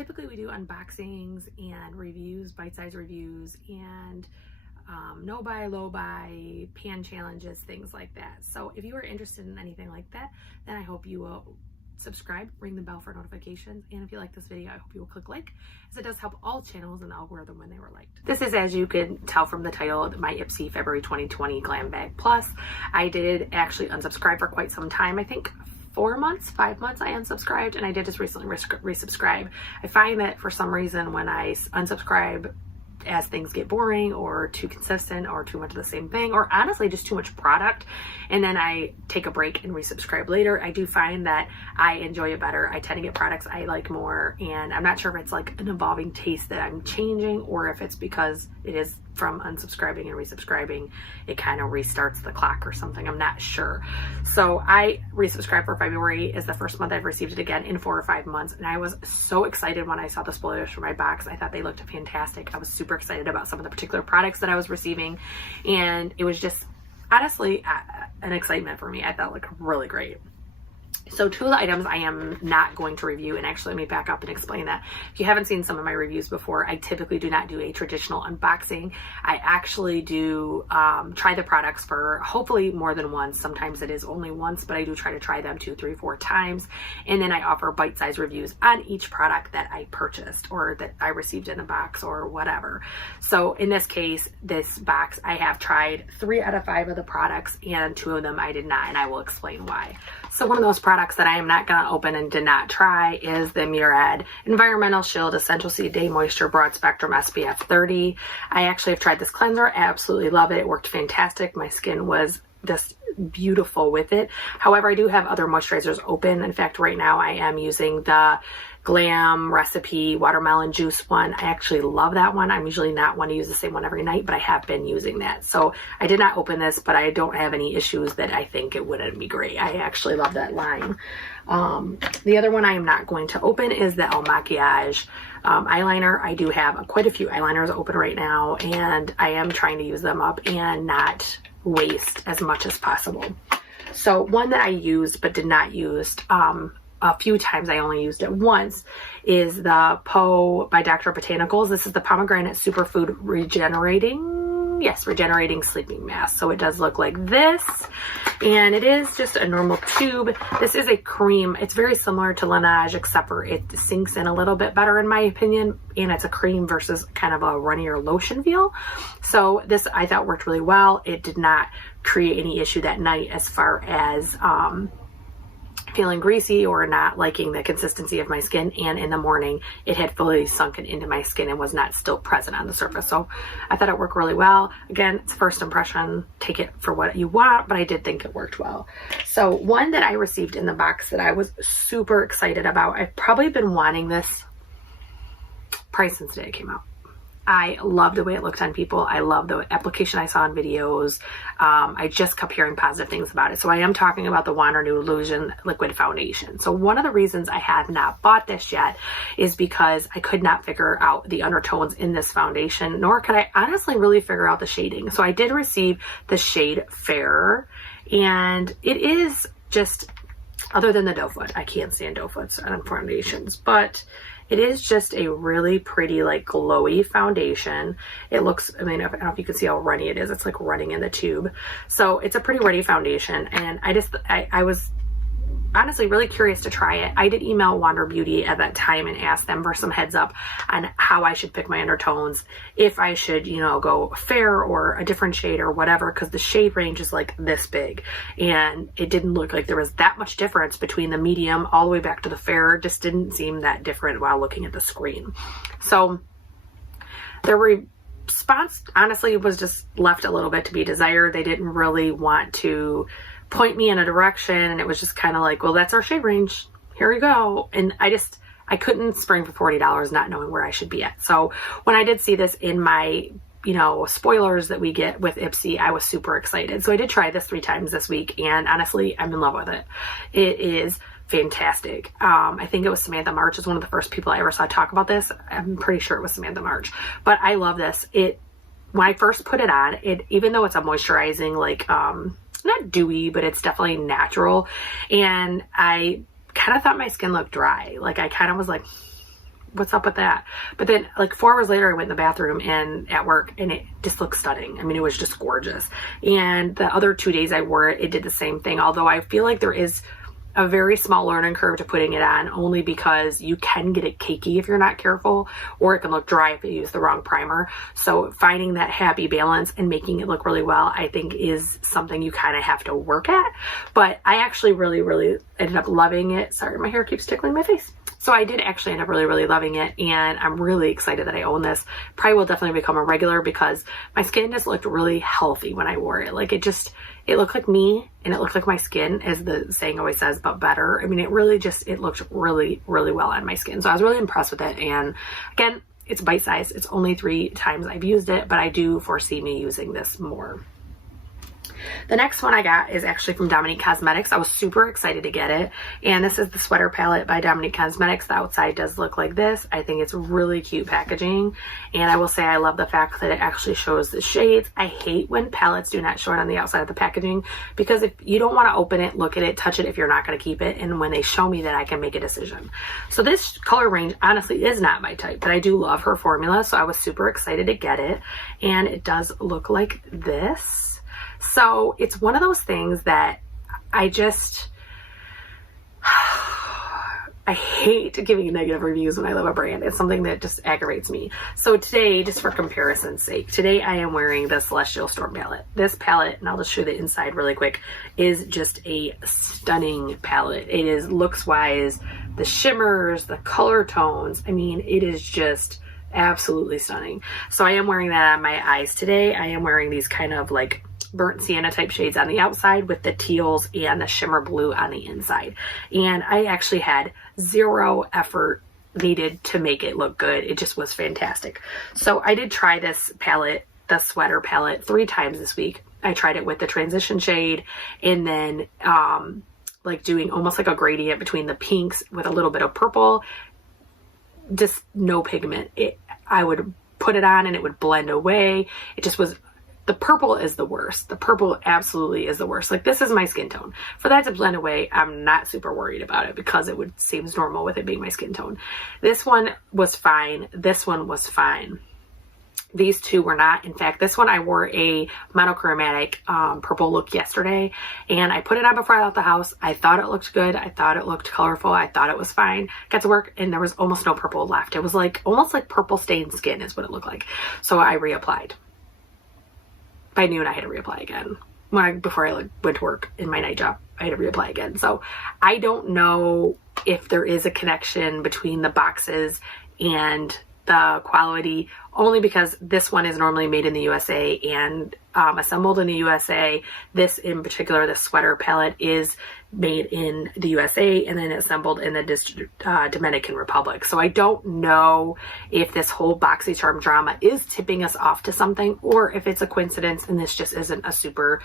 typically we do unboxings and reviews, bite-sized reviews, and no buy, low buy, pan challenges, things like that. So if you are interested in anything like that, then I hope you will subscribe, ring the bell for notifications, and if you like this video, I hope you will click like, as it does help all channels in the algorithm when they were liked. This is, as you can tell from the title, my Ipsy February 2020 Glam Bag Plus. I did actually unsubscribe for quite some time. I think 4 months, 5 months I unsubscribed, and I did just recently resubscribe. I find that for some reason when I unsubscribe, as things get boring or too consistent or too much of the same thing, or honestly just too much product, and then I take a break and resubscribe later, I do find that I enjoy it better. I tend to get products I like more, and I'm not sure if it's like an evolving taste that I'm changing or if it's because it is from unsubscribing and resubscribing, it kind of restarts the clock or something. I'm not sure. So I resubscribed for February. Is the first month I've received it again in 4 or 5 months, and I was so excited when I saw the spoilers for my box. I thought they looked fantastic. I was super excited about some of the particular products that I was receiving, and it was just honestly an excitement for me. I thought it looked really great. So 2 of the items I am not going to review, and actually let me back up and explain that. If you haven't seen some of my reviews before, I typically do not do a traditional unboxing. I actually do try the products for hopefully more than once. Sometimes it is only once, but I do try to try them 2, 3, 4 times. And then I offer bite-sized reviews on each product that I purchased or that I received in a box or whatever. So in this case, this box, I have tried 3 out of 5 of the products, and 2 of them I did not, and I will explain why. So one of those products that I am not going to open and did not try is the Murad Environmental Shield Essential C Day Moisture Broad Spectrum SPF 30. I actually have tried this cleanser. I absolutely love it. It worked fantastic. My skin was just beautiful with it. However, I do have other moisturizers open. In fact, right now I am using the Glam Recipe Watermelon Juice one. I actually love that one. I'm usually not one to use the same one every night, but I have been using that. So I did not open this, but I don't have any issues that I think it wouldn't be great. I actually love that line. The other one I am not going to open is the El Makiage eyeliner. I do have quite a few eyeliners open right now, and I am trying to use them up and not waste as much as possible. So one that I used but did not use a few times, I only used it once, is the Poe by Dr. Botanicals. This is the Pomegranate Superfood Regenerating Sleeping Mask. So it does look like this, and it is just a normal tube. This is a cream. It's very similar to Laneige, except for it sinks in a little bit better in my opinion, and it's a cream versus kind of a runnier lotion feel. So this I thought worked really well. It did not create any issue that night as far as feeling greasy or not liking the consistency of my skin, and in the morning it had fully sunken into my skin and was not still present on the surface. So I thought it worked really well. Again, it's first impression, take it for what you want, but I did think it worked well. So one that I received in the box that I was super excited about, I've probably been wanting this probably since the day it came out. I love the way it looked on people. I love the application I saw in videos. I just kept hearing positive things about it. So I am talking about the Wander New Illusion Liquid Foundation. So one of the reasons I have not bought this yet is because I could not figure out the undertones in this foundation, nor could I honestly really figure out the shading. So I did receive the shade Fair, and it is just, other than the doe foot, I can't stand doe foots on foundations, but it is just a really pretty, like, glowy foundation. It looks, I mean, I don't know if you can see how runny it is. It's like running in the tube. So it's a pretty runny foundation, and I was honestly really curious to try it. I did email Wander Beauty at that time and ask them for some heads up on how I should pick my undertones, if I should, you know, go fair or a different shade or whatever, because the shade range is like this big, and it didn't look like there was that much difference between the medium all the way back to the fair. It just didn't seem that different while looking at the screen. So the response honestly was just left a little bit to be desired. They didn't really want to point me in a direction, and it was just kind of like, well, that's our shade range, here we go. And I couldn't spring for $40 not knowing where I should be at. So when I did see this in my, you know, spoilers that we get with Ipsy, I was super excited. So I did try this 3 times this week, and honestly, I'm in love with it. It is fantastic. I think it was Samantha March is one of the first people I ever saw talk about this. I'm pretty sure it was Samantha March, but I love this. When I first put it on, even though it's a moisturizing, like, not dewy, but it's definitely natural, and I kind of thought my skin looked dry. Like, I kind of was like, what's up with that? But then like 4 hours later, I went in the bathroom and at work, and it just looked stunning. I mean, it was just gorgeous. And the other 2 days I wore it, it did the same thing. Although I feel like there is a very small learning curve to putting it on, only because you can get it cakey if you're not careful, or it can look dry if you use the wrong primer. So finding that happy balance and making it look really well, I think is something you kind of have to work at. But I actually really ended up loving it. Sorry, my hair keeps tickling my face. So I did actually end up really loving it, and I'm really excited that I own this. Probably will definitely become a regular, because my skin just looked really healthy when I wore it. Like, it looked like me, and it looked like my skin, as the saying always says, but better. I mean, it looked really well on my skin. So I was really impressed with it. And again, it's bite size. It's only 3 times I've used it, but I do foresee me using this more. The next one I got is actually from Dominique Cosmetics. I was super excited to get it. And this is the sweater palette by Dominique Cosmetics. The outside does look like this. I think it's really cute packaging. And I will say I love the fact that it actually shows the shades. I hate when palettes do not show it on the outside of the packaging, because if you don't want to open it, look at it, touch it if you're not going to keep it. And when they show me that, I can make a decision. So this color range honestly is not my type, but I do love her formula. So I was super excited to get it. And it does look like this. So it's one of those things that I hate giving negative reviews when I love a brand. It's something that just aggravates me. So today, just for comparison's sake, today I am wearing the Celestial Storm palette. This palette, and I'll just show the inside really quick, is just a stunning palette. It is looks-wise, the shimmers, the color tones. I mean, it is just absolutely stunning. So I am wearing that on my eyes today. I am wearing these kind of like burnt sienna type shades on the outside with the teals and the shimmer blue on the inside. And I actually had 0 effort needed to make it look good. It just was fantastic. So I did try this palette, the sweater palette, 3 times this week. I tried it with the transition shade, and then like doing almost like a gradient between the pinks with a little bit of purple, just no pigment. I would put it on and it would blend away. It just was, the purple is the worst. The purple absolutely is the worst. Like, this is my skin tone. For that to blend away, I'm not super worried about it, because it seems normal with it being my skin tone. This one was fine. This one was fine. These two were not. In fact, this one I wore a monochromatic purple look yesterday, and I put it on before I left the house. I thought it looked good. I thought it looked colorful. I thought it was fine. Got to work and there was almost no purple left. It was like almost like purple stained skin is what it looked like. So I reapplied. By noon, I had to reapply again. Before I went to work in my night job, I had to reapply again. So I don't know if there is a connection between the boxes and the quality, only because this one is normally made in the USA and assembled in the USA. This in particular, the sweater palette, is made in the USA and then assembled in the Dominican Republic. So I don't know if this whole BoxyCharm drama is tipping us off to something, or if it's a coincidence and this just isn't a super,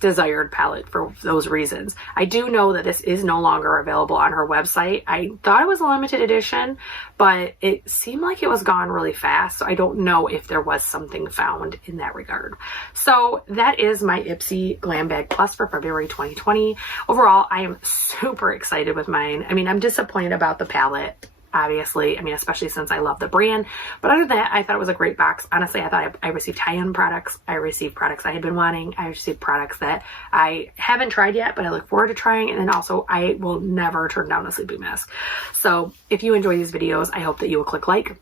desired palette for those reasons. I do know that this is no longer available on her website. I thought it was a limited edition, but it seemed like it was gone really fast. So I don't know if there was something found in that regard. So that is my Ipsy Glam Bag Plus for February 2020. Overall, I am super excited with mine. I mean, I'm disappointed about the palette, obviously. I mean, especially since I love the brand. But other than that, I thought it was a great box. Honestly, I thought I received high-end products. I received products I had been wanting. I received products that I haven't tried yet, but I look forward to trying. And then also, I will never turn down a sleeping mask. So if you enjoy these videos, I hope that you will click like.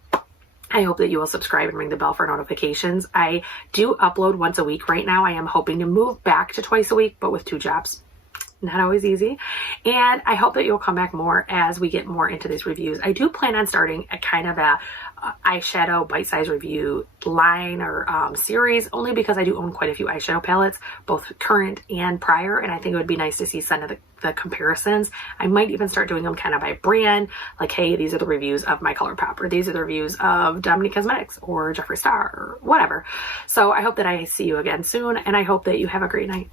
I hope that you will subscribe and ring the bell for notifications. I do upload once a week right now. I am hoping to move back to twice a week, but with 2 jobs. Not always easy. And I hope that you'll come back more as we get more into these reviews. I do plan on starting a kind of a eyeshadow bite-size review line or series, only because I do own quite a few eyeshadow palettes, both current and prior, and I think it would be nice to see some of the comparisons. I might even start doing them kind of by brand, like, hey, these are the reviews of my ColourPop, or these are the reviews of Dominique Cosmetics or Jeffree Star or whatever. So I hope that I see you again soon, and I hope that you have a great night.